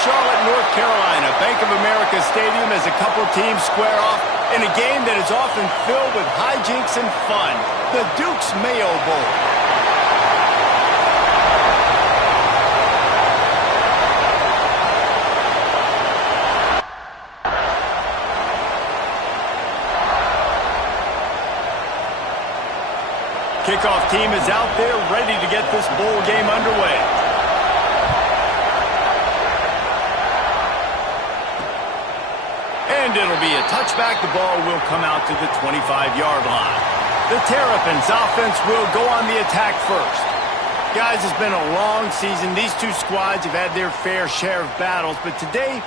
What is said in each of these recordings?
Charlotte, North Carolina. Bank of America Stadium as a couple teams square off in a game that is often filled with hijinks and fun. The Duke's Mayo Bowl. Kickoff team is out there ready to get this bowl game underway. And it'll be a touchback. The ball will come out to the 25-yard line. The Terrapins offense will go on the attack first. Guys, it's been a long season. These two squads have had their fair share of battles, but today,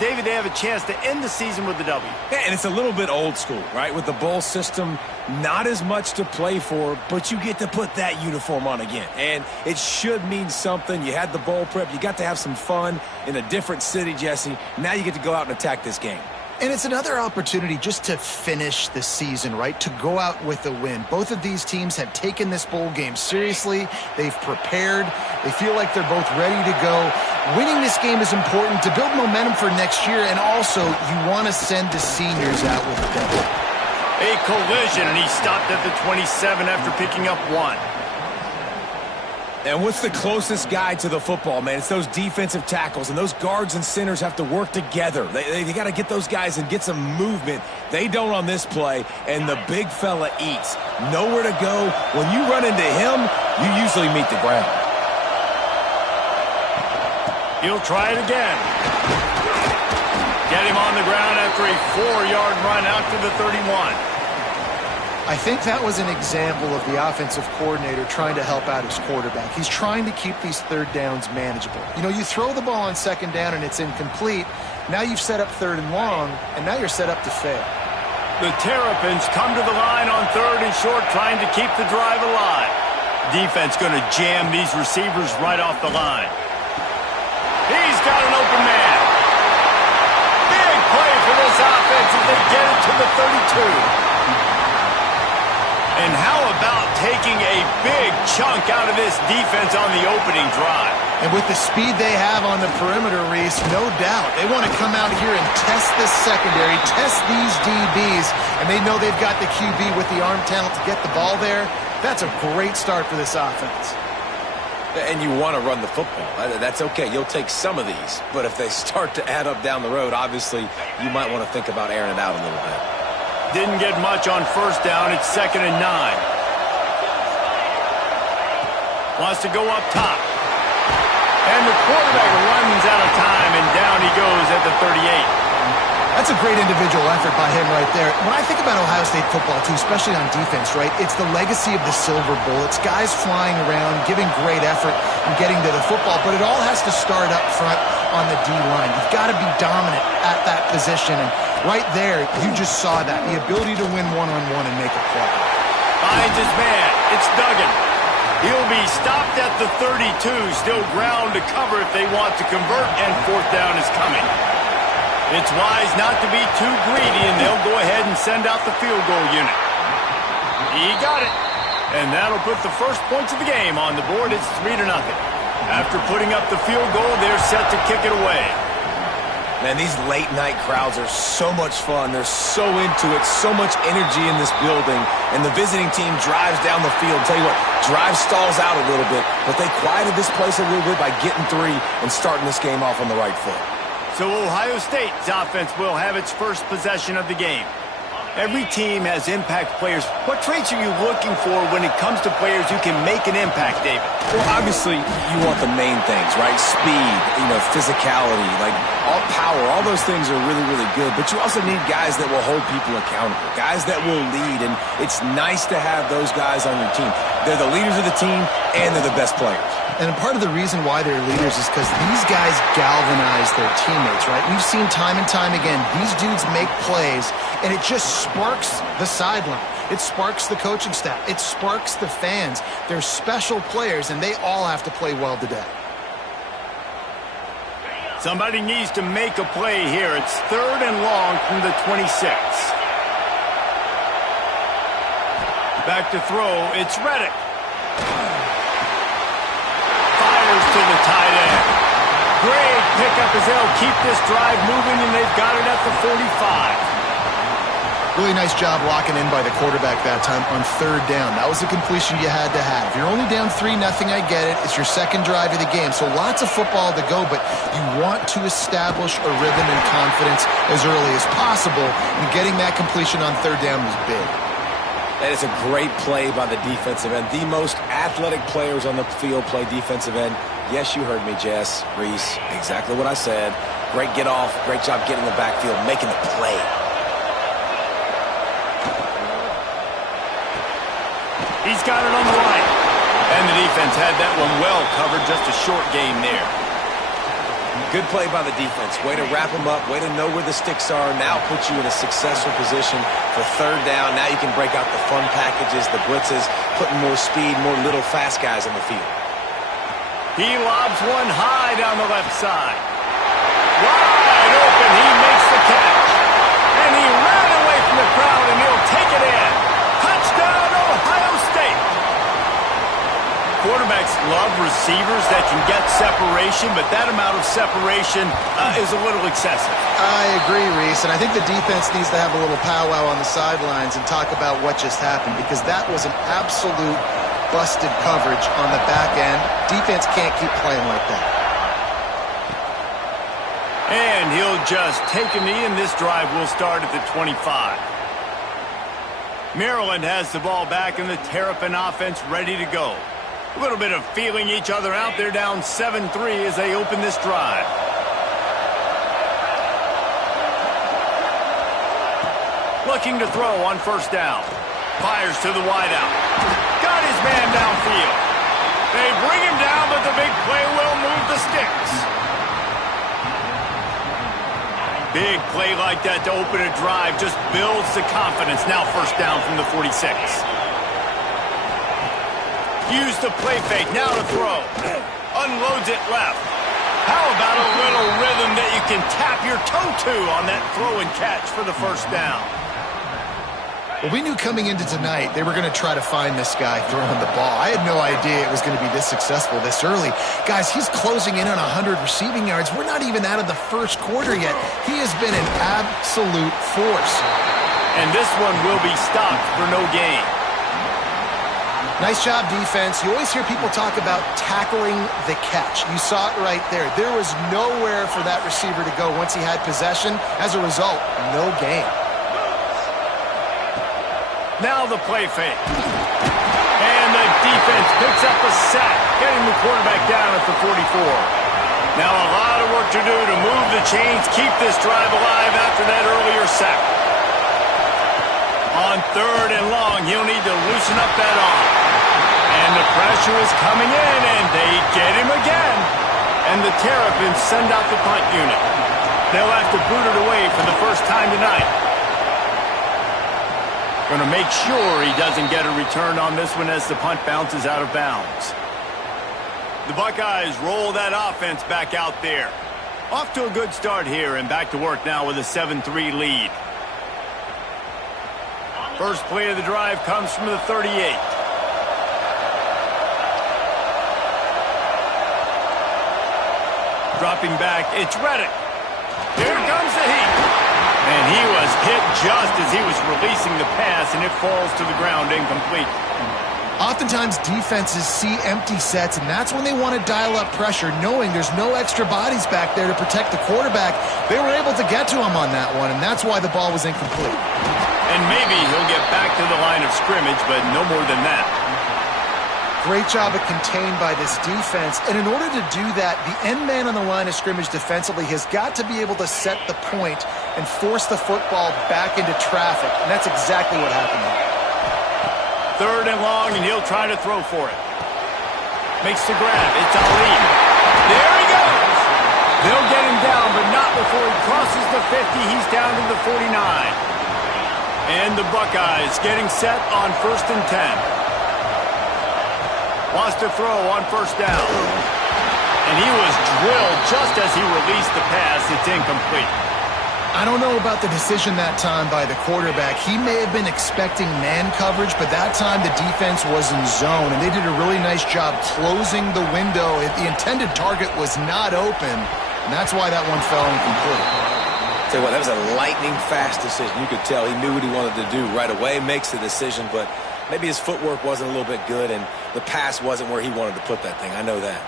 David, they have a chance to end the season with a W. Yeah, and it's a little bit old school, right? With the bowl system, not as much to play for, but you get to put that uniform on again. And it should mean something. You had the bowl prep. You got to have some fun in a different city, Jesse. Now you get to go out and attack this game. And it's another opportunity just to finish the season, right? To go out with a win. Both of these teams have taken this bowl game seriously. They've prepared. They feel like they're both ready to go. Winning this game is important to build momentum for next year, and also you want to send the seniors out with a W. A collision, and he stopped at the 27 after picking up one. And what's the closest guy to the football, man? It's those defensive tackles, and those guards and centers have to work together. They got to get those guys and get some movement. They don't on this play, and the big fella eats. Nowhere to go. When you run into him, you usually meet the ground. He'll try it again. Get him on the ground after a 4-yard run out to the 31. I think that was an example of the offensive coordinator trying to help out his quarterback. He's trying to keep these third downs manageable. You know, you throw the ball on second down and it's incomplete. Now you've set up third and long, and now you're set up to fail. The Terrapins come to the line on third and short, trying to keep the drive alive. Defense going to jam these receivers right off the line. He's got an open man. Big play for this offense as they get it to the 32. And how about taking a big chunk out of this defense on the opening drive? And with the speed they have on the perimeter, Reese, no doubt. They want to come out here and test this secondary, test these DBs, and they know they've got the QB with the arm talent to get the ball there. That's a great start for this offense. And you want to run the football. That's okay. You'll take some of these. But if they start to add up down the road, obviously you might want to think about airing it out a little bit. Didn't get much on first down. It's 2nd and 9. Wants to go up top. And the quarterback runs out of time, and down he goes at the 38. That's a great individual effort by him right there. When I think about Ohio State football, too, especially on defense, right, it's the legacy of the Silver Bowl. It's guys flying around, giving great effort, and getting to the football. But it all has to start up front on the D-line. You've got to be dominant at that position. And right there, you just saw that, the ability to win one-on-one and make a play. Finds his man. It's Duggan. He'll be stopped at the 32. Still ground to cover if they want to convert, and 4th down is coming. It's wise not to be too greedy, and they'll go ahead and send out the field goal unit. He got it. And that'll put the first points of the game on the board. It's 3-0. After putting up the field goal, they're set to kick it away. Man, these late-night crowds are so much fun. They're so into it, so much energy in this building. And the visiting team drives down the field. Tell you what, drive stalls out a little bit, but they quieted this place a little bit by getting 3 and starting this game off on the right foot. So Ohio State's offense will have its first possession of the game. Every team has impact players. What traits are you looking for when it comes to players who can make an impact, David? Well, obviously, you want the main things, right? Speed, physicality, like all power, all those things are really, really good. But you also need guys that will hold people accountable, guys that will lead. And it's nice to have those guys on your team. They're the leaders of the team, and they're the best players. And part of the reason why they're leaders is because these guys galvanize their teammates, right? We've seen time and time again, these dudes make plays, and it just sparks the sideline. It sparks the coaching staff. It sparks the fans. They're special players, and they all have to play well today. Somebody needs to make a play here. It's 3rd and long from the 26. Back to throw. It's Reddick. To the tight end. Great pickup as they'll keep this drive moving, and they've got it at the 45. Really nice job locking in by the quarterback that time on third down. That was the completion you had to have. If you're only down 3-0, I get it. It's your second drive of the game, so lots of football to go, but you want to establish a rhythm and confidence as early as possible, and getting that completion on third down was big. That is a great play by the defensive end. The most athletic players on the field play defensive end. Yes, you heard me, Jess, Reese. Exactly what I said. Great get off. Great job getting in the backfield, making the play. He's got it on the right. And the defense had that one well covered. Just a short gain there. Good play by the defense. Way to wrap them up. Way to know where the sticks are. Now put you in a successful position for third down. Now you can break out the fun packages, the blitzes, putting more speed, more little fast guys on the field. He lobs one high down the left side. Wide open. He makes the catch. And he ran away from the crowd, and he'll take it in. Touchdown, Ohio State. Quarterbacks love receivers that can get separation, but that amount of separation is a little excessive. I agree, Reese, and I think the defense needs to have a little powwow on the sidelines and talk about what just happened, because that was an absolute busted coverage on the back end. Defense can't keep playing like that. And he'll just take a knee, and this drive will start at the 25. Maryland has the ball back, and the Terrapin offense ready to go. A little bit of feeling each other out. They're down 7-3 as they open this drive. Looking to throw on first down. Fires to the wideout. Got his man downfield. They bring him down, but the big play will move the sticks. Big play like that to open a drive just builds the confidence. Now first down from the 46. Use the play fake. Now to throw. Unloads it left. How about a little rhythm that you can tap your toe to on that throw and catch for the first down? Well, we knew coming into tonight they were going to try to find this guy throwing the ball. I had no idea it was going to be this successful this early. Guys, he's closing in on 100 receiving yards. We're not even out of the first quarter yet. He has been an absolute force. And this one will be stopped for no gain. Nice job, defense. You always hear people talk about tackling the catch. You saw it right there. There was nowhere for that receiver to go once he had possession. As a result, no gain. Now the play fake. And the defense picks up a sack, getting the quarterback down at the 44. Now a lot of work to do to move the chains, keep this drive alive after that earlier sack. On third and long, he'll need to loosen up that arm. And the pressure is coming in, and they get him again. And the Terrapins send out the punt unit. They'll have to boot it away for the first time tonight. Going to make sure he doesn't get a return on this one as the punt bounces out of bounds. The Buckeyes roll that offense back out there. Off to a good start here and back to work now with a 7-3 lead. First play of the drive comes from the 38. Dropping back, it's Reddick. Here comes the heat. And he was hit just as he was releasing the pass, and it falls to the ground incomplete. Oftentimes, defenses see empty sets, and that's when they want to dial up pressure, knowing there's no extra bodies back there to protect the quarterback. They were able to get to him on that one, and that's why the ball was incomplete. And maybe he'll get back to the line of scrimmage, but no more than that. Great job of contained by this defense. And in order to do that, the end man on the line of scrimmage defensively has got to be able to set the point and force the football back into traffic. And that's exactly what happened here. Third and long, and he'll try to throw for it. Makes the grab. It's Ali. There he goes. They'll get him down, but not before he crosses the 50. He's down to the 49. And the Buckeyes getting set on 1st and 10. Wants to throw on first down. And he was drilled just as he released the pass. It's incomplete. I don't know about the decision that time by the quarterback. He may have been expecting man coverage, but that time the defense was in zone, and they did a really nice job closing the window. The intended target was not open, and that's why that one fell incomplete. Tell you what, that was a lightning-fast decision. You could tell he knew what he wanted to do right away, makes the decision, but maybe his footwork wasn't a little bit good, and the pass wasn't where he wanted to put that thing. I know that.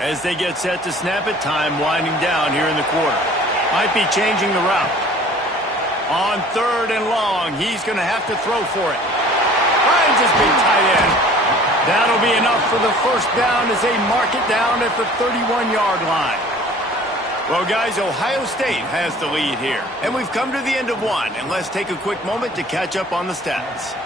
As they get set to snap it, time winding down here in the quarter. Might be changing the route. On 3rd and long, he's going to have to throw for it. Finds his big tight end. That'll be enough for the first down as they mark it down at the 31-yard line. Well, guys, Ohio State has the lead here. And we've come to the end of one. And let's take a quick moment to catch up on the stats.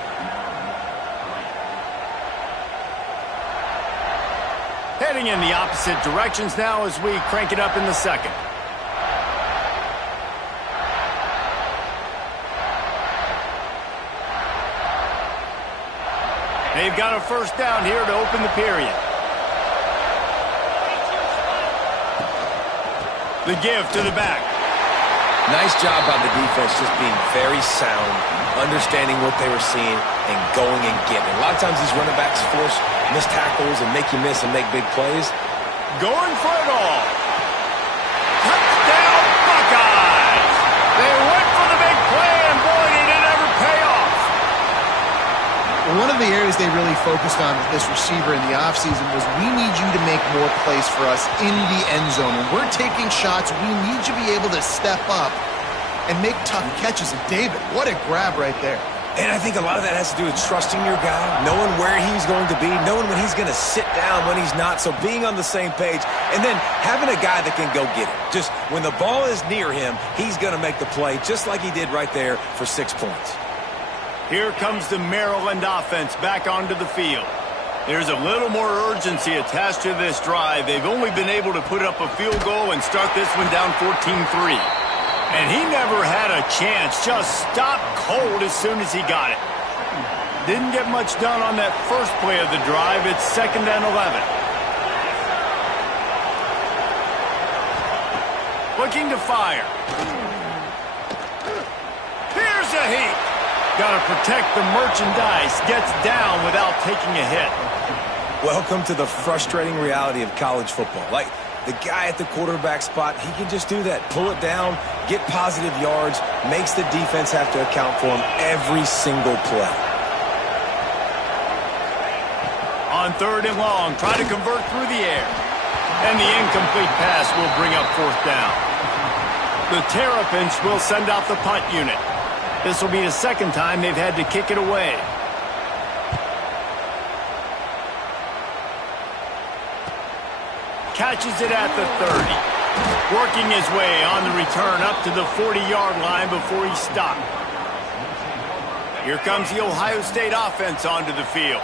Heading in the opposite directions now as we crank it up in the second. They've got a first down here to open the period. The give to the back. Nice job by the defense just being very sound, understanding what they were seeing, and going and getting it. A lot of times these running backs force missed tackles and make you miss and make big plays. Going for it all. Touchdown, Buckeyes! They went for the big play, and boy, did it ever pay off. One of the areas they really focused on with this receiver in the offseason was we need you to make more plays for us in the end zone. When we're taking shots, we need you to be able to step up and make tough catches. And David, what a grab right there. And I think a lot of that has to do with trusting your guy, knowing where he's going to be, knowing when he's going to sit down, when he's not, so being on the same page, and then having a guy that can go get it. Just when the ball is near him, he's going to make the play just like he did right there for 6 points. Here comes the Maryland offense back onto the field. There's a little more urgency attached to this drive. They've only been able to put up a field goal and start this one down 14-3. And he never had a chance. Just stopped cold as soon as he got it. Didn't get much done on that first play of the drive. It's 2nd and 11. Looking to fire. Here's a heat. Got to protect the merchandise. Gets down without taking a hit. Welcome to the frustrating reality of college football. Like, the guy at the quarterback spot, he can just do that. Pull it down, get positive yards, makes the defense have to account for him every single play. On 3rd and long, try to convert through the air. And the incomplete pass will bring up 4th down. The Terrapins will send out the punt unit. This will be the 2nd time they've had to kick it away. Catches it at the 30. Working his way on the return up to the 40-yard line before he's stopped. Here comes the Ohio State offense onto the field.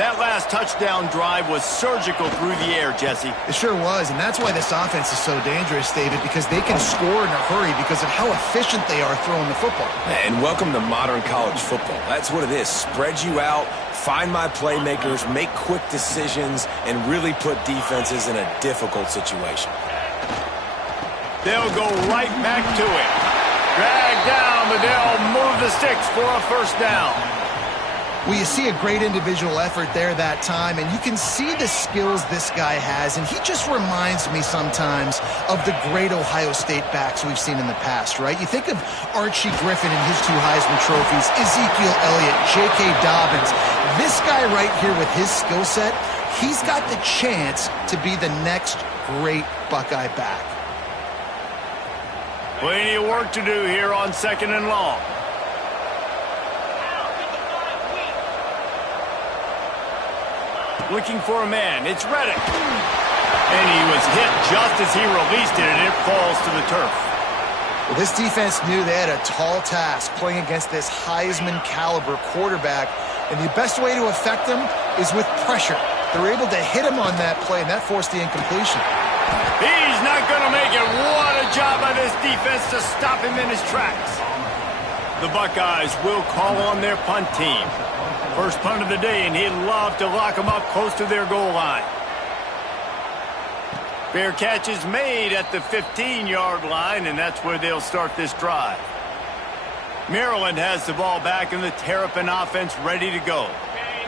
That last touchdown drive was surgical through the air, Jesse. It sure was, and that's why this offense is so dangerous, David, because they can score in a hurry because of how efficient they are throwing the football. And welcome to modern college football. That's what it is. Spread you out, find my playmakers, make quick decisions, and really put defenses in a difficult situation. They'll go right back to it. Drag down, but they'll move the sticks for a first down. Well, you see a great individual effort there that time, and you can see the skills this guy has, and he just reminds me sometimes of the great Ohio State backs we've seen in the past, right? You think of Archie Griffin and his 2 Heisman trophies, Ezekiel Elliott, J.K. Dobbins. This guy right here with his skill set, he's got the chance to be the next great Buckeye back. Plenty of work to do here on 2nd and long. Looking for a man. It's Reddick. And he was hit just as he released it, and it falls to the turf. Well, this defense knew they had a tall task playing against this Heisman caliber quarterback, and the best way to affect him is with pressure. They're able to hit him on that play, and that forced the incompletion. He's not going to make it. What a job by this defense to stop him in his tracks. The Buckeyes will call on their punt team. First punt of the day, and he'd love to lock them up close to their goal line. Fair catch is made at the 15-yard line, and that's where they'll start this drive. Maryland has the ball back, and the Terrapin offense ready to go.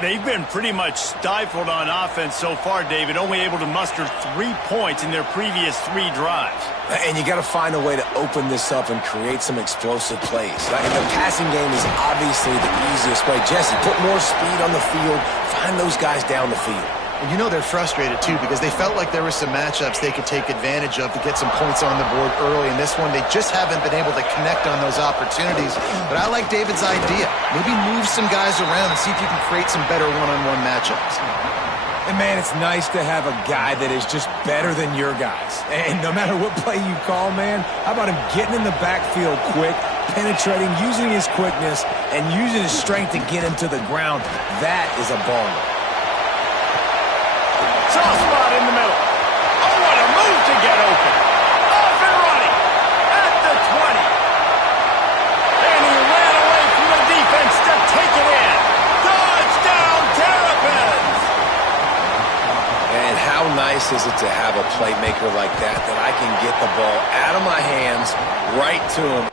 They've been pretty much stifled on offense so far, David, only able to muster 3 points in their previous 3 drives. And you got to find a way to open this up and create some explosive plays. Like, the passing game is obviously the easiest way. Jesse, put more speed on the field. Find those guys down the field. And you know they're frustrated, too, because they felt like there were some matchups they could take advantage of to get some points on the board early. In this one, they just haven't been able to connect on those opportunities. But I like David's idea. Maybe move some guys around and see if you can create some better one-on-one matchups. And, man, it's nice to have a guy that is just better than your guys. And no matter what play you call, man, how about him getting in the backfield quick, penetrating, using his quickness, and using his strength to get him to the ground? That is a baller. Soft spot in the middle. Oh, what a move to get open. Off and running at the 20. And he ran away from the defense to take it in. Touchdown, Terrapins! And how nice is it to have a playmaker like that I can get the ball out of my hands right to him.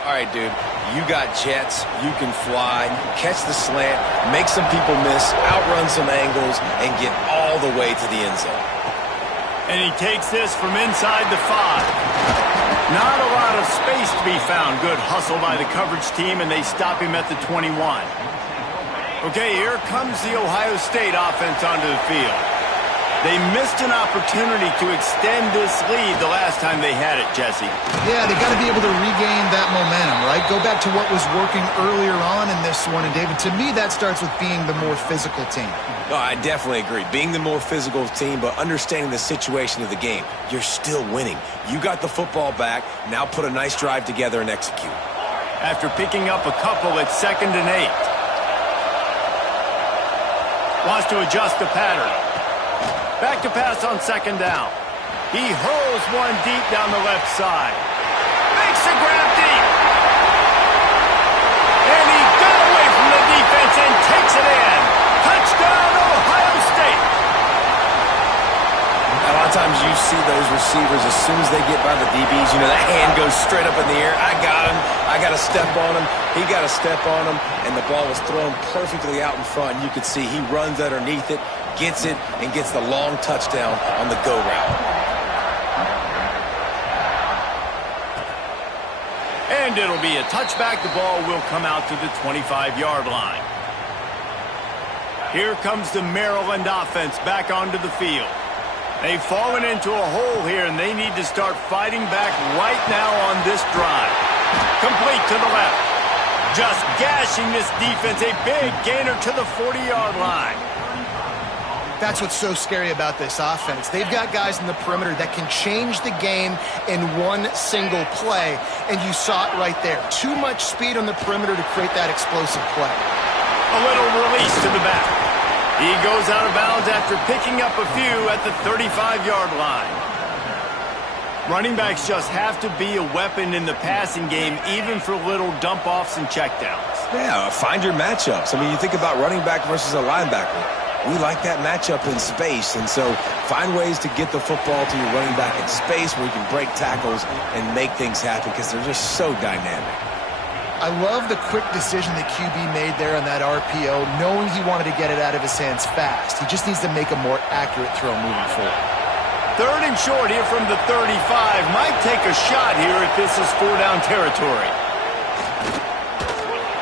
All right, dude, you got jets, you can fly, catch the slant, make some people miss, outrun some angles, and get all the way to the end zone. And he takes this from inside the 5. Not a lot of space to be found. Good hustle by the coverage team, and they stop him at the 21. Okay, here comes the Ohio State offense onto the field. They missed an opportunity to extend this lead the last time they had it, Jesse. Yeah, they got to be able to regain that momentum, right? Go back to what was working earlier on in this one. And, David, to me, that starts with being the more physical team. Oh, I definitely agree. Being the more physical team, but understanding the situation of the game. You're still winning. You got the football back. Now put a nice drive together and execute. After picking up a couple at 2nd and 8. Wants to adjust the pattern. Back to pass on 2nd down. He hurls one deep down the left side. Makes the grab deep. And he got away from the defense and takes it in. Touchdown, Ohio State. A lot of times you see those receivers, as soon as they get by the DBs, you know, that hand goes straight up in the air. I got him. I got to step on him. He got to step on him. And the ball was thrown perfectly out in front. And you could see he runs underneath it, gets it, and gets the long touchdown on the go route. And it'll be a touchback. The ball will come out to the 25-yard line. Here comes the Maryland offense back onto the field. They've fallen into a hole here, and they need to start fighting back right now on this drive. Complete to the left. Just gashing this defense. A big gainer to the 40-yard line. That's what's so scary about this offense. They've got guys in the perimeter that can change the game in one single play, and you saw it right there. Too much speed on the perimeter to create that explosive play. A little release to the back. He goes out of bounds after picking up a few at the 35-yard line. Running backs just have to be a weapon in the passing game, even for little dump-offs and checkdowns. Yeah, find your matchups. I mean, you think about running back versus a linebacker. We like that matchup in space, and so find ways to get the football to your running back in space where you can break tackles and make things happen because they're just so dynamic. I love the quick decision that QB made there on that RPO, knowing he wanted to get it out of his hands fast. He just needs to make a more accurate throw moving forward. 3rd and short here from the 35. Might take a shot here if this is 4-down territory.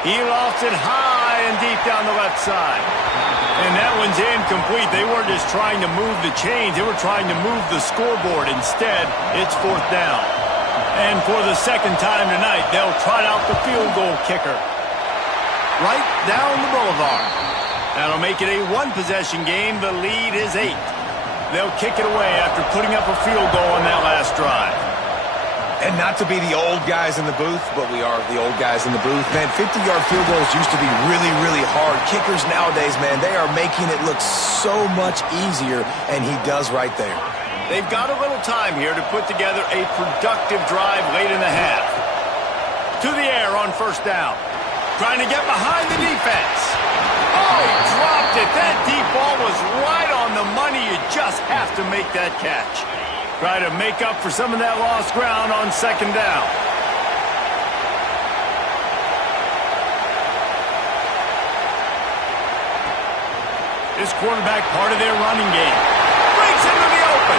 He lofts it high and deep down the left side. And that one's incomplete. They weren't just trying to move the chains. They were trying to move the scoreboard. Instead, it's 4th down. And for the 2nd time tonight, they'll trot out the field goal kicker. Right down the boulevard. That'll make it a 1-possession game. The lead is 8. They'll kick it away after putting up a field goal on that last drive. And not to be the old guys in the booth, but we are the old guys in the booth. Man, 50-yard field goals used to be really, really hard. Kickers nowadays, man, they are making it look so much easier, and he does right there. They've got a little time here to put together a productive drive late in the half. To the air on 1st down. Trying to get behind the defense. Oh, he dropped it. That deep ball was right on the money. You just have to make that catch. Try to make up for some of that lost ground on second down. This quarterback part of their running game. Breaks into the open.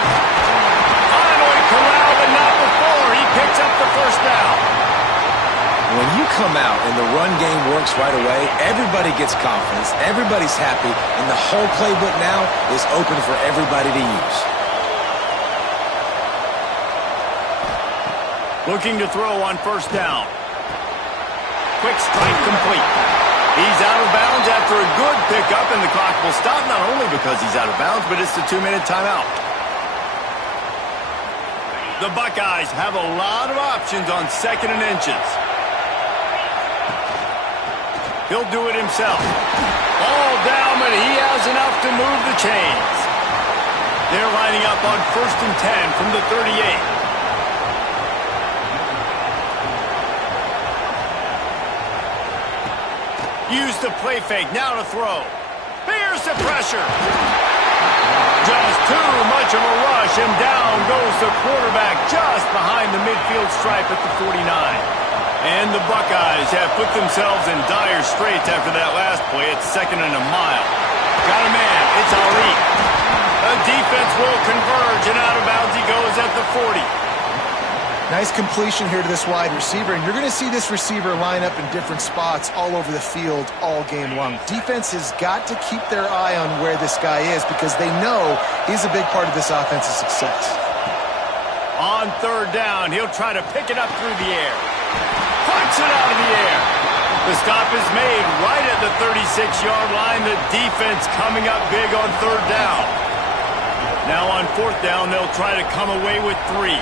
Finally corralled, but not before. He picks up the first down. When you come out and the run game works right away, everybody gets confidence, everybody's happy, and the whole playbook now is open for everybody to use. Looking to throw on first down. Quick strike complete. He's out of bounds after a good pickup, and the clock will stop not only because he's out of bounds, but it's the 2-minute timeout. The Buckeyes have a lot of options on second and inches. He'll do it himself. All down, but he has enough to move the chains. They're lining up on 1st and 10 from the 38. Use the play fake, now to throw. Here's the pressure. Just too much of a rush, and down goes the quarterback just behind the midfield stripe at the 49. And the Buckeyes have put themselves in dire straits after that last play. It's 2nd and a mile. Got a man. It's Ali. The defense will converge, and out of bounds he goes at the 40. Nice completion here to this wide receiver, and you're going to see this receiver line up in different spots all over the field all game long. Defense has got to keep their eye on where this guy is because they know he's a big part of this offensive success. On 3rd down, he'll try to pick it up through the air. Punch it out of the air. The stop is made right at the 36-yard line. The defense coming up big on 3rd down. Now on 4th down, they'll try to come away with 3.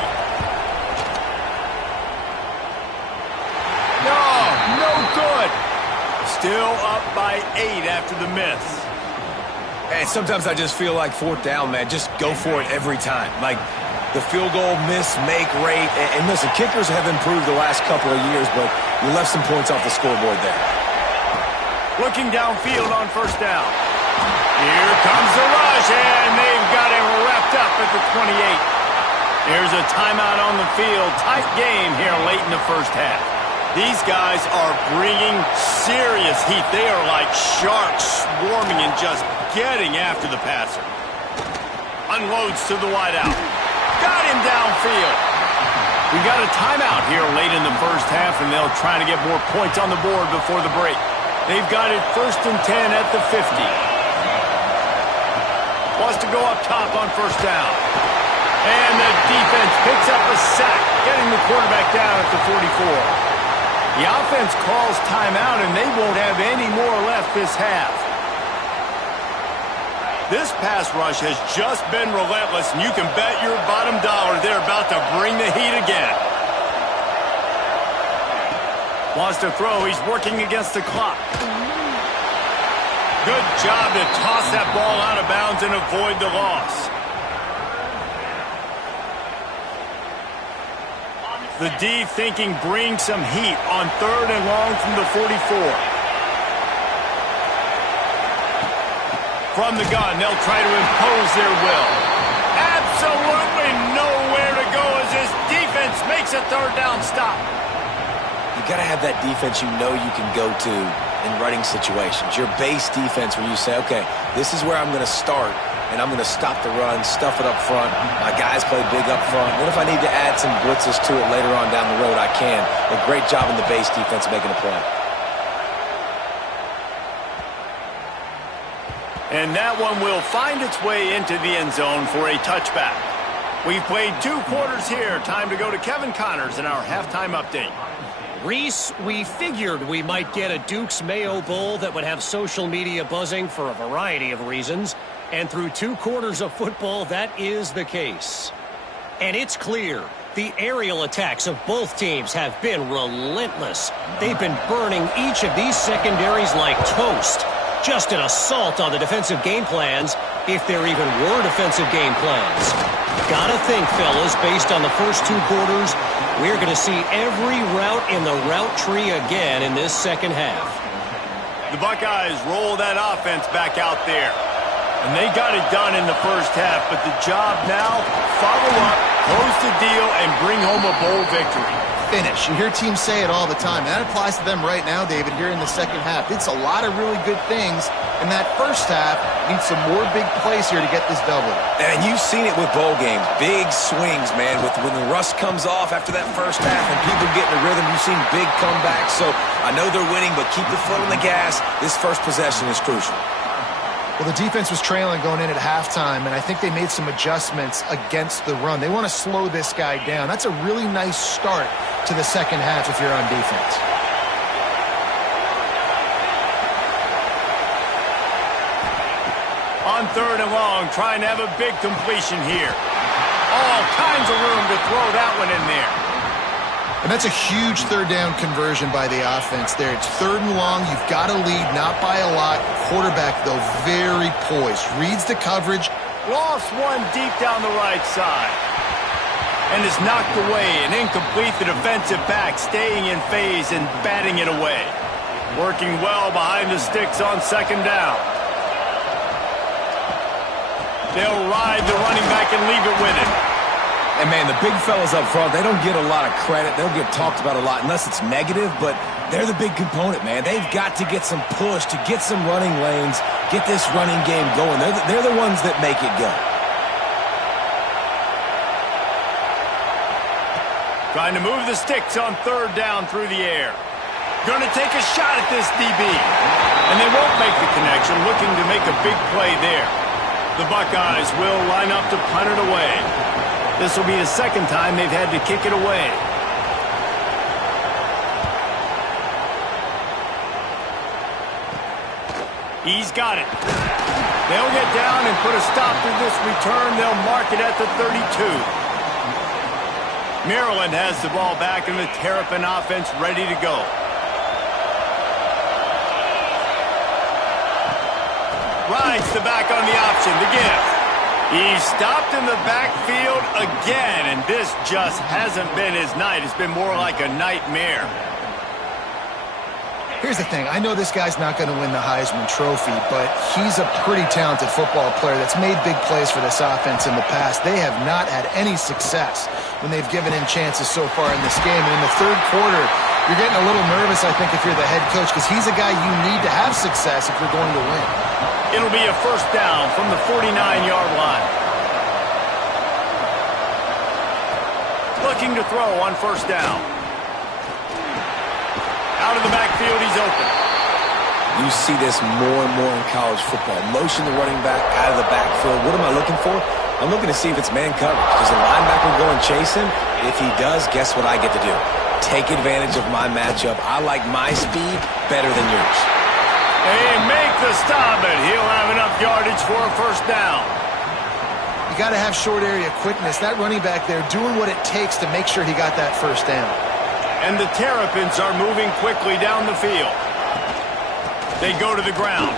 No good. Still up by 8 after the miss. Hey, sometimes I just feel like 4th down, man. Just go for it every time. Like, the field goal miss-make rate. And listen, kickers have improved the last couple of years, but you left some points off the scoreboard there. Looking downfield on 1st down. Here comes the rush, and they've got him wrapped up at the 28. There's a timeout on the field. Tight game here late in the first half. These guys are bringing serious heat. They are like sharks swarming and just getting after the passer. Unloads to the wideout. Got him downfield. We got a timeout here late in the first half, and they'll try to get more points on the board before the break. They've got it 1st and 10 at the 50. Wants to go up top on 1st down. And the defense picks up a sack, getting the quarterback down at the 44. The offense calls timeout, and they won't have any more left this half. This pass rush has just been relentless, and you can bet your bottom dollar they're about to bring the heat again. Wants to throw. He's working against the clock. Good job to toss that ball out of bounds and avoid the loss. The D thinking bring some heat on 3rd and long from the 44. From the gun, they'll try to impose their will. Absolutely nowhere to go as this defense makes a 3rd down stop. You got to have that defense you know you can go to in running situations. Your base defense where you say, okay, this is where I'm going to start, and I'm going to stop the run, stuff it up front. My guys play big up front. Then if I need to add some blitzes to it later on down the road, I can. A great job in the base defense making a play. And that one will find its way into the end zone for a touchback. We've played 2 quarters here. Time to go to Kevin Connors in our halftime update. Reese, we figured we might get a Duke's Mayo Bowl that would have social media buzzing for a variety of reasons. And through 2 quarters of football, that is the case. And it's clear the aerial attacks of both teams have been relentless. They've been burning each of these secondaries like toast. Just an assault on the defensive game plans, if there even were defensive game plans. Gotta think, fellas, based on the first 2 quarters, we're going to see every route in the route tree again in this second half. The Buckeyes roll that offense back out there. And they got it done in the first half, but the job now, follow up, close the deal, and bring home a bowl victory. Finish. You hear teams say it all the time. That applies to them right now, David, here in the second half. It's a lot of really good things in that first half. Needs some more big plays here to get this double. And you've seen it with bowl games. Big swings, man. When the rust comes off after that first half and people get in the rhythm, you've seen big comebacks. So I know they're winning, but keep the foot on the gas. This first possession is crucial. Well, the defense was trailing going in at halftime, and I think they made some adjustments against the run. They want to slow this guy down. That's a really nice start to the second half if you're on defense. On 3rd and long, trying to have a big completion here. All kinds of room to throw that one in there. And that's a huge 3rd down conversion by the offense there. It's 3rd and long. You've got to lead, not by a lot. Quarterback, though, very poised. Reads the coverage. Lost one deep down the right side. And it's knocked away and incomplete. The defensive back staying in phase and batting it away. Working well behind the sticks on 2nd down. They'll ride the running back and leave it with him. And, man, the big fellas up front, they don't get a lot of credit. They'll get talked about a lot unless it's negative, but they're the big component, man. They've got to get some push, to get some running lanes, get this running game going. They're the ones that make it go. Trying to move the sticks on 3rd down through the air. Going to take a shot at this DB. And they won't make the connection, looking to make a big play there. The Buckeyes will line up to punt it away. This will be the 2nd time they've had to kick it away. He's got it. They'll get down and put a stop to this return. They'll mark it at the 32. Maryland has the ball back and the Terrapin offense ready to go. Rides the back on the option, the gift. He's stopped in the backfield again, and this just hasn't been his night. It's been more like a nightmare. Here's the thing. I know this guy's not going to win the Heisman Trophy, but he's a pretty talented football player that's made big plays for this offense in the past. They have not had any success when they've given him chances so far in this game. And in the 3rd quarter, you're getting a little nervous, I think, if you're the head coach, because he's a guy you need to have success if you're going to win. It'll be a 1st down from the 49-yard line. Looking to throw on 1st down. Out of the backfield, he's open. You see this more and more in college football. Motion the running back out of the backfield. What am I looking for? I'm looking to see if it's man coverage. Does the linebacker go and chase him? If he does, guess what I get to do? Take advantage of my matchup. I like my speed better than yours. They make the stop, and he'll have enough yardage for a 1st down. You got to have short area quickness. That running back there doing what it takes to make sure he got that 1st down. And the Terrapins are moving quickly down the field. They go to the ground.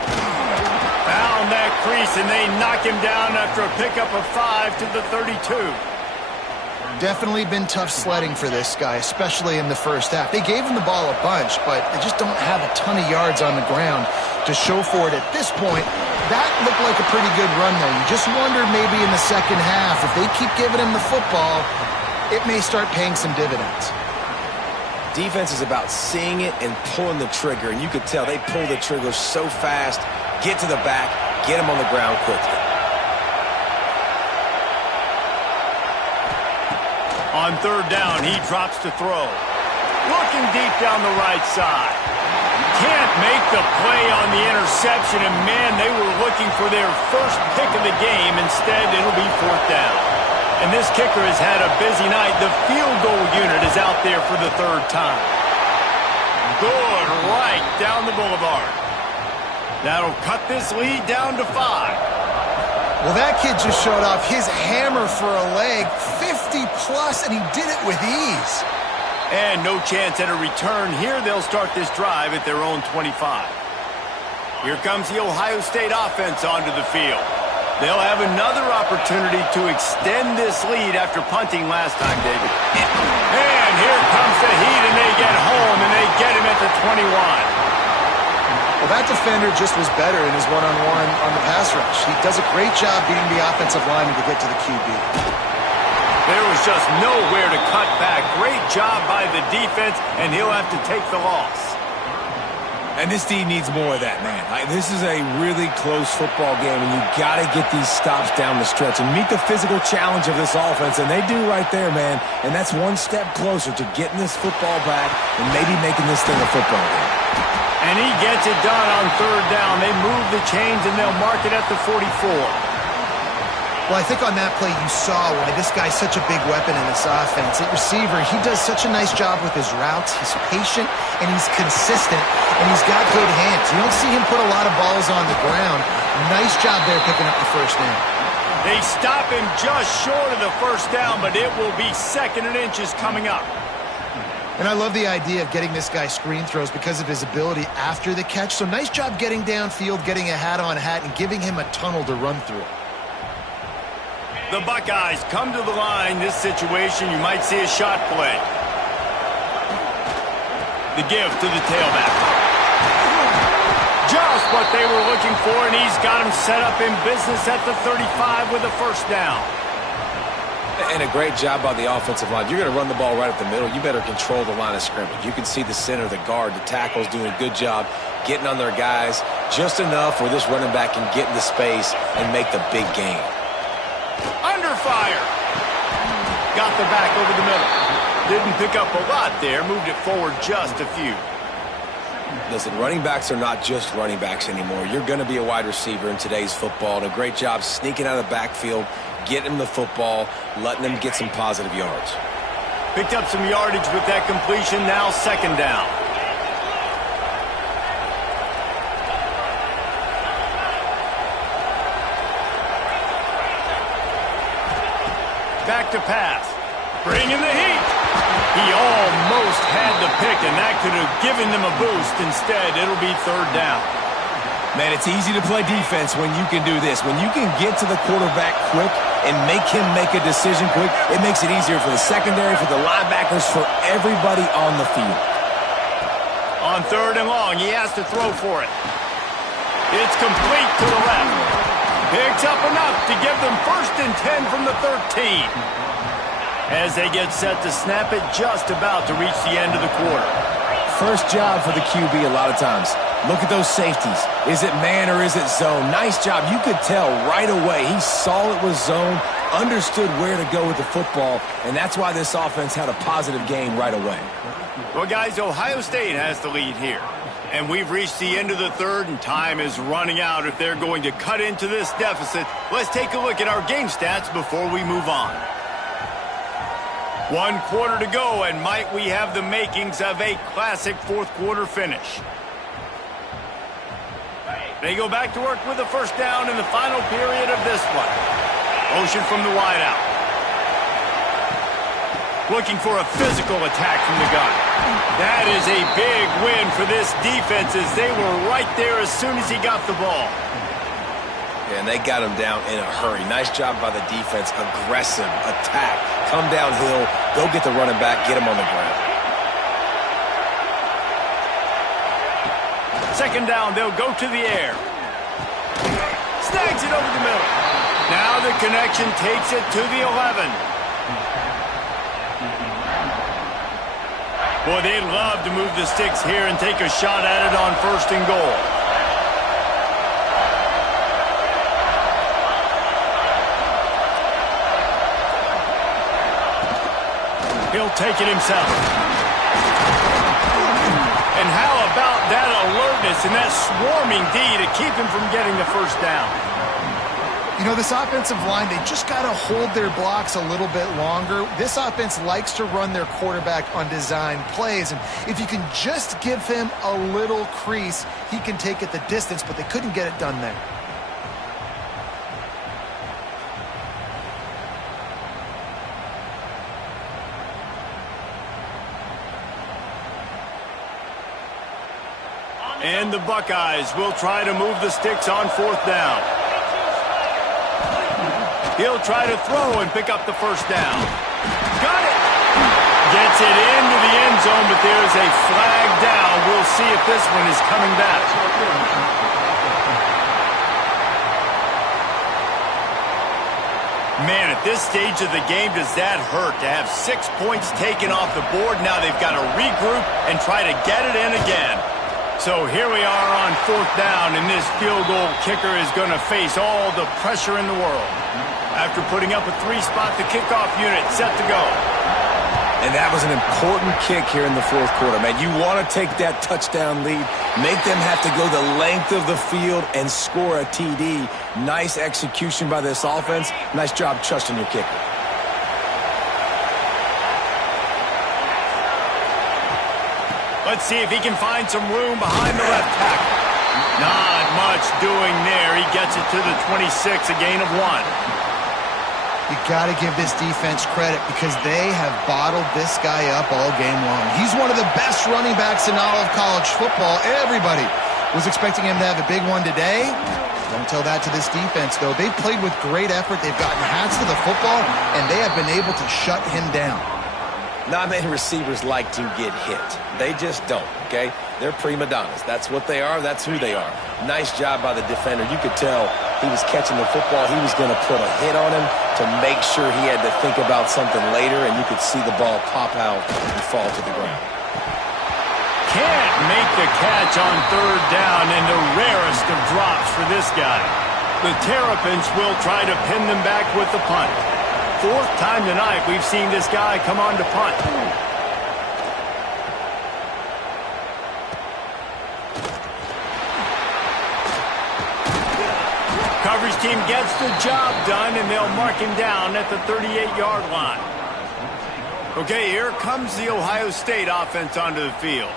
Found that crease, and they knock him down after a pickup of 5 to the 32. Definitely been tough sledding for this guy, especially in the first half. They gave him the ball a bunch, but they just don't have a ton of yards on the ground to show for it at this point. That looked like a pretty good run, though. You just wonder maybe in the second half, if they keep giving him the football, it may start paying some dividends. Defense is about seeing it and pulling the trigger, and you could tell they pull the trigger so fast, get to the back, get him on the ground quickly. On 3rd down, he drops to throw. Looking deep down the right side. Can't make the play on the interception, and man, they were looking for their first pick of the game. Instead, it'll be 4th down. And this kicker has had a busy night. The field goal unit is out there for the 3rd time. Good right down the boulevard. That'll cut this lead down to 5. Well, that kid just showed off his hammer for a leg, 50-plus, and he did it with ease. And no chance at a return here. They'll start this drive at their own 25. Here comes the Ohio State offense onto the field. They'll have another opportunity to extend this lead after punting last time, David. And here comes the heat, and they get home, and they get him at the 21. Well, that defender just was better in his one-on-one on the pass rush. He does a great job beating the offensive lineman to get to the QB. There was just nowhere to cut back. Great job by the defense, and he'll have to take the loss. And this D needs more of that, man. This is a really close football game, and you got to get these stops down the stretch and meet the physical challenge of this offense, and they do right there, man. And that's one step closer to getting this football back and maybe making this thing a football game. And he gets it done on third down. They move the chains, and they'll mark it at the 44. Well, I think on that play you saw why this guy's such a big weapon in this offense. At receiver, he does such a nice job with his routes. He's patient, and he's consistent, and he's got good hands. You don't see him put a lot of balls on the ground. Nice job there picking up the first down. They stop him just short of the first down, but it will be 2nd and inches coming up. And I love the idea of getting this guy screen throws because of his ability after the catch. So nice job getting downfield, getting a hat-on-hat, and giving him a tunnel to run through. The Buckeyes come to the line. This situation, you might see a shot play. The give to the tailback. Just what they were looking for, and he's got him set up in business at the 35 with a first down. And a great job by the offensive line. You're going to run the ball right up the middle. You better control the line of scrimmage. You can see the center, the guard, the tackles doing a good job getting on their guys just enough where this running back can get into space and make the big game. Under fire. Got the back over the middle. Didn't pick up a lot there. Moved it forward just a few. Listen, running backs are not just running backs anymore. You're going to be a wide receiver in today's football. And a great job sneaking out of the backfield, getting them the football, letting them get some positive yards. Picked up some yardage with that completion. Now 2nd down. Back to pass. Bringing the heat. He almost had the pick, and that could have given them a boost. Instead, it'll be 3rd down. Man, it's easy to play defense when you can do this. When you can get to the quarterback quick and make him make a decision quick, it makes it easier for the secondary, for the linebackers, for everybody on the field. On 3rd and long, he has to throw for it. It's complete to the left. Picks up enough to give them 1st and 10 from the 13. As they get set to snap it, just about to reach the end of the quarter. First job for the QB a lot of times. Look at those safeties. Is it man or is it zone? Nice job. You could tell right away. He saw it was zone, understood where to go with the football, and that's why this offense had a positive game right away. Well, guys, Ohio State has the lead here. And we've reached the end of the 3rd, and time is running out if they're going to cut into this deficit. Let's take a look at our game stats before we move on. 1 quarter to go, and might we have the makings of a classic 4th quarter finish. They go back to work with a first down in the final period of this one. Motion from the wideout. Looking for a physical attack from the gun. That is a big win for this defense as they were right there as soon as he got the ball. And they got him down in a hurry. Nice job by the defense. Aggressive attack. Come downhill. Go get the running back. Get him on the ground. 2nd down. They'll go to the air. Snags it over the middle. Now the connection takes it to the 11. Boy, they'd love to move the sticks here and take a shot at it on 1st and goal. He'll take it himself. And how about that alertness and that swarming D to keep him from getting the first down? You know, this offensive line, they just got to hold their blocks a little bit longer. This offense likes to run their quarterback on design plays, and if you can just give him a little crease, he can take it the distance, but they couldn't get it done there. And the Buckeyes will try to move the sticks on 4th down. He'll try to throw and pick up the first down. Got it! Gets it into the end zone, but there's a flag down. We'll see if this one is coming back. Man, at this stage of the game, does that hurt to have 6 points taken off the board? Now they've got to regroup and try to get it in again. So here we are on 4th down, and this field goal kicker is going to face all the pressure in the world. After putting up a 3-spot, the kickoff unit set to go. And that was an important kick here in the 4th quarter, man. You want to take that touchdown lead, make them have to go the length of the field and score a TD. Nice execution by this offense. Nice job trusting your kicker. Let's see if he can find some room behind the left tackle. Not much doing there. He gets it to the 26, a gain of 1. You got to give this defense credit because they have bottled this guy up all game long. He's one of the best running backs in all of college football. Everybody was expecting him to have a big one today. Don't tell that to this defense, though. They've played with great effort. They've gotten hats to the football, and they have been able to shut him down. Not many receivers like to get hit. They just don't, okay? They're prima donnas. That's what they are. That's who they are. Nice job by the defender. You could tell he was catching the football. He was going to put a hit on him to make sure he had to think about something later, and you could see the ball pop out and fall to the ground. Can't make the catch on 3rd down, and the rarest of drops for this guy. The Terrapins will try to pin them back with the punt. 4th time tonight we've seen this guy come on to punt. Coverage team gets the job done, and they'll mark him down at the 38-yard line. Okay, here comes the Ohio State offense onto the field.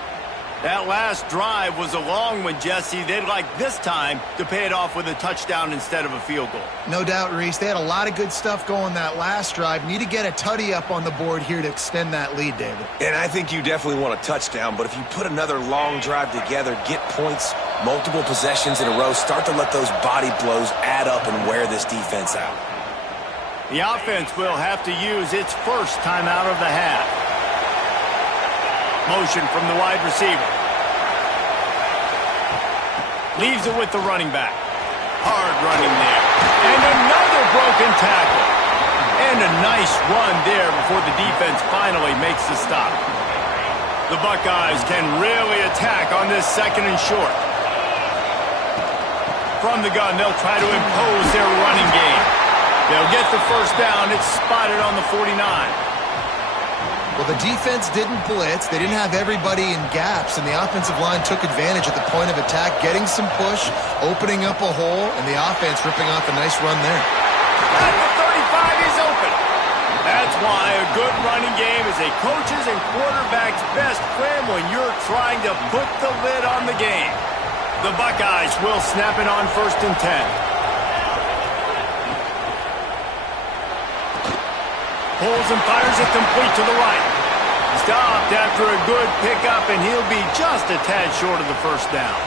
That last drive was a long one, Jesse. They'd like this time to pay it off with a touchdown instead of a field goal. No doubt, Reese. They had a lot of good stuff going that last drive. Need to get a tutty up on the board here to extend that lead, David. And I think you definitely want a touchdown, but if you put another long drive together, get points, multiple possessions in a row, start to let those body blows add up and wear this defense out. The offense will have to use its first timeout of the half. Motion from the wide receiver. Leaves it with the running back. Hard running there. And another broken tackle. And a nice run there before the defense finally makes the stop. The Buckeyes can really attack on this 2nd and short. From the gun, they'll try to impose their running game. They'll get the first down. It's spotted on the 49. Well, the defense didn't blitz. They didn't have everybody in gaps, and the offensive line took advantage at the point of attack, getting some push, opening up a hole, and the offense ripping off a nice run there. At the 35, he's open. That's why a good running game is a coach's and quarterback's best friend when you're trying to put the lid on the game. The Buckeyes will snap it on 1st and 10. Pulls and fires it complete to the right. Stopped after a good pickup, and he'll be just a tad short of the first down.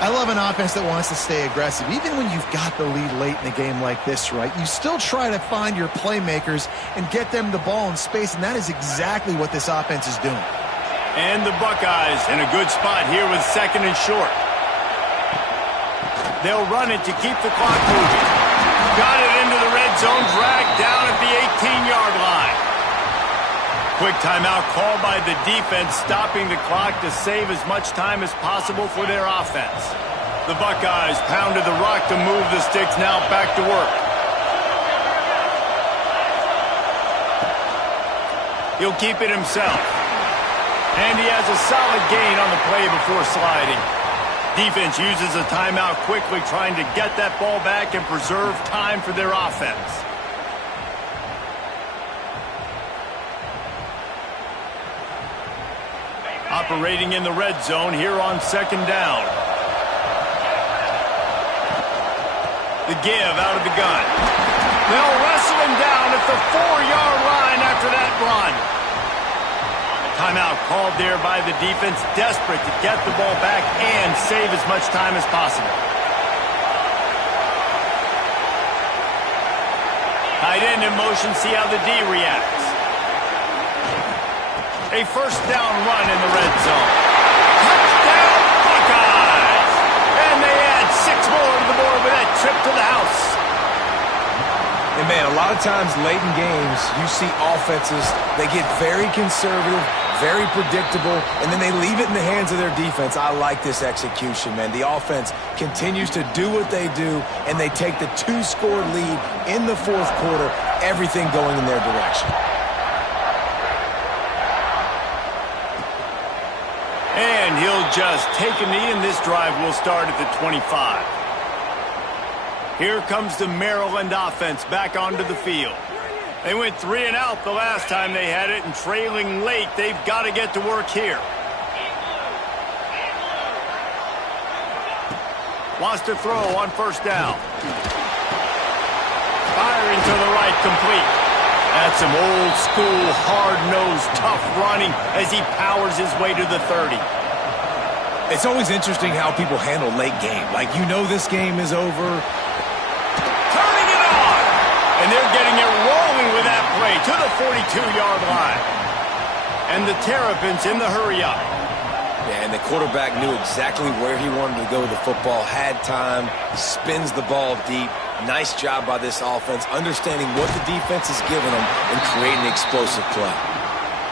I love an offense that wants to stay aggressive. Even when you've got the lead late in a game like this, right, you still try to find your playmakers and get them the ball in space, and that is exactly what this offense is doing. And the Buckeyes in a good spot here with 2nd and short. They'll run it to keep the clock moving. Got it into the red zone, dragged down at the 18-yard line. Quick timeout called by the defense, stopping the clock to save as much time as possible for their offense. The Buckeyes pounded the rock to move the sticks, now back to work. He'll keep it himself. And he has a solid gain on the play before sliding. Defense uses a timeout quickly, trying to get that ball back and preserve time for their offense. Operating in the red zone here on 2nd down. The give out of the gun. They'll wrestle him down at the 4-yard line after that run. Timeout called there by the defense, desperate to get the ball back and save as much time as possible. Tight end in motion, see how the D reacts. A first down run in the red zone. Touchdown, Buckeyes! And they add 6 more to the board with that trip to the house. And, man, a lot of times late in games, you see offenses, they get very conservative, very predictable, and then they leave it in the hands of their defense. I like this execution, man. The offense continues to do what they do, and they take the 2-score lead in the fourth quarter, everything going in their direction. And he'll just take a knee, and this drive will start at the 25. Here comes the Maryland offense back onto the field. They went 3 and out the last time they had it, and trailing late, they've got to get to work here. Wants to throw on first down. Firing to the right, complete. That's some old school, hard-nosed, tough running as he powers his way to the 30. It's always interesting how people handle late game. Like, you know this game is over. Turning it on! And they're getting it rolling with that play to the 42-yard line. And the Terrapins in the hurry-up. Yeah, and the quarterback knew exactly where he wanted to go with the football, had time, spins the ball deep. Nice job by this offense, understanding what the defense is giving them and creating an explosive play.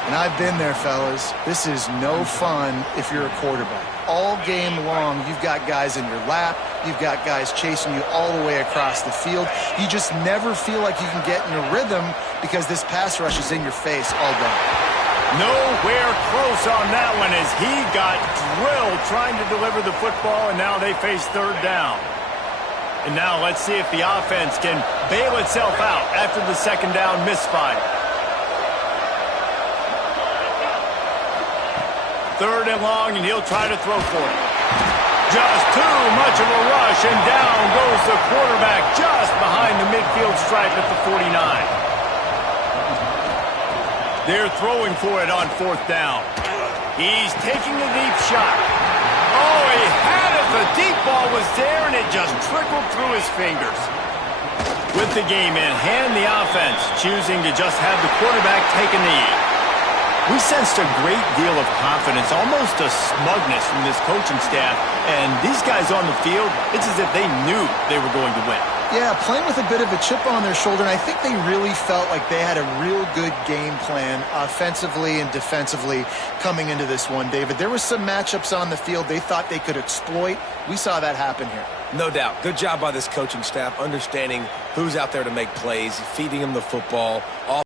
And I've been there, fellas. This is no fun if you're a quarterback. All game long, you've got guys in your lap. You've got guys chasing you all the way across the field. You just never feel like you can get in a rhythm because this pass rush is in your face all day. Nowhere close on that one as he got drilled trying to deliver the football, and now they face third down. And now let's see if the offense can bail itself out after the second down misfire. Third and long, and he'll try to throw for it. Just too much of a rush, and down goes the quarterback just behind the midfield stripe at the 49. They're throwing for it on fourth down. He's taking a deep shot. Oh, he had it. The deep ball was there, and it just trickled through his fingers. With the game in hand, the offense choosing to just have the quarterback take a knee. We sensed a great deal of confidence, almost a smugness from this coaching staff. And these guys on the field, it's as if they knew they were going to win. Yeah, playing with a bit of a chip on their shoulder, and I think they really felt like they had a real good game plan offensively and defensively coming into this one, David. There were some matchups on the field they thought they could exploit. We saw that happen here. No doubt. Good job by this coaching staff, understanding who's out there to make plays, feeding them the football.